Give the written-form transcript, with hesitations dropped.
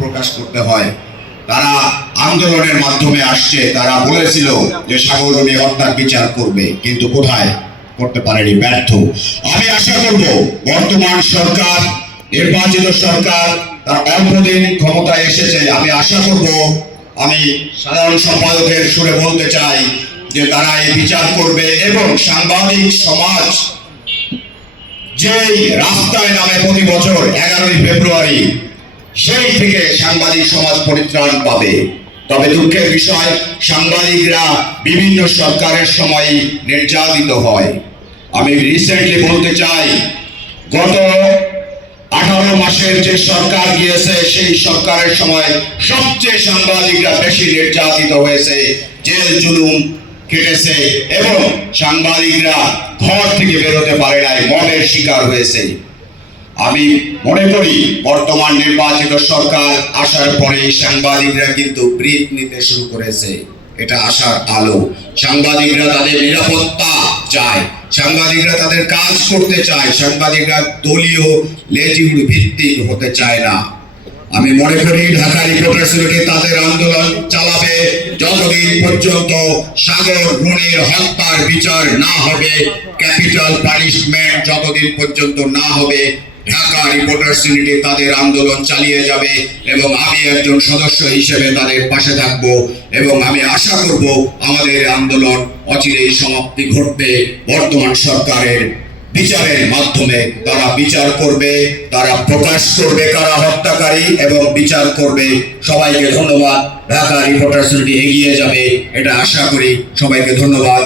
প্রকাশ করতে হয়। তারা আন্দোলনের মাধ্যমে আসছে, তারা বলেছিল যে সাগররুনি হত্যার বিচার করবে, কিন্তু কোথায় করতে পারেনি, ব্যর্থ। আমি আশা করব বর্তমান সরকার, নির্বাচিত সরকার, তার অল্পদিন ক্ষমতায় এসেছে, আমি আশা করব, আমি সাধারণ সম্পাদকের সুরে বলতে চাই যে তারা এই বিচার করবে এবং সাংবাদিক সমাজ যেই রাস্তায় নামে প্রতি বছর 11ই ফেব্রুয়ারি, সেই থেকে সাংবাদিক সমাজ পরিত্রাণ পাবে। তবে দুঃখের বিষয়, সাংবাদিকরা বিভিন্ন সরকারের সময় নির্যাতিত হয়। আমি রিসেন্টলি বলতে চাই, গত 18 মাসের যে সরকার গিয়েছে, সেই সরকারের সময় সবচেয়ে সাংবাদিকরা বেশি নির্যাতিত হয়েছে, জেল জুলুম কেটেছে এবং সাংবাদিকরা ঘর থেকে বেরোতে পারে নাই, মদের শিকার হয়েছে। আমি মনে করি বর্তমান নির্বাচিত সরকার আসার পরে সাংবাদিকরা কিন্তু ব্রেক নিতে শুরু করেছে, এটা আশার আলো। সাংবাদিকরা তাদের নিরাপত্তা চায়, সাংবাদিকরা তাদের কাজ করতে চায়, সাংবাদিকরা দলীয় লেজুর ভিত্তিক হতে চায় না। আমি মনে করি ঢাকা রিপোর্টার্স ইউনিটি তাদের আন্দোলন চালাবে যতদিন পর্যন্ত সাগররুনির হত্যার বিচার না হবে, ক্যাপিটাল পানিশমেন্ট যতদিন পর্যন্ত না হবে, ঢাকা রিপোর্টার্স ইউনিটি তাদের আন্দোলন চালিয়ে যাবে এবং আমি একজন সদস্য হিসেবে তাদের পাশে থাকব এবং আমি আশা করব আমাদের আন্দোলন অচিরেই সমাপ্তি ঘটবে। বর্তমান সরকারের বিচারের মাধ্যমে তারা বিচার করবে, তারা প্রকাশ করবে কারা হত্যাকারী এবং বিচার করবে। সবাইকে ধন্যবাদ। ঢাকা রিপোর্টার্স ইউনিটি এগিয়ে যাবে, এটা আশা করি। সবাইকে ধন্যবাদ।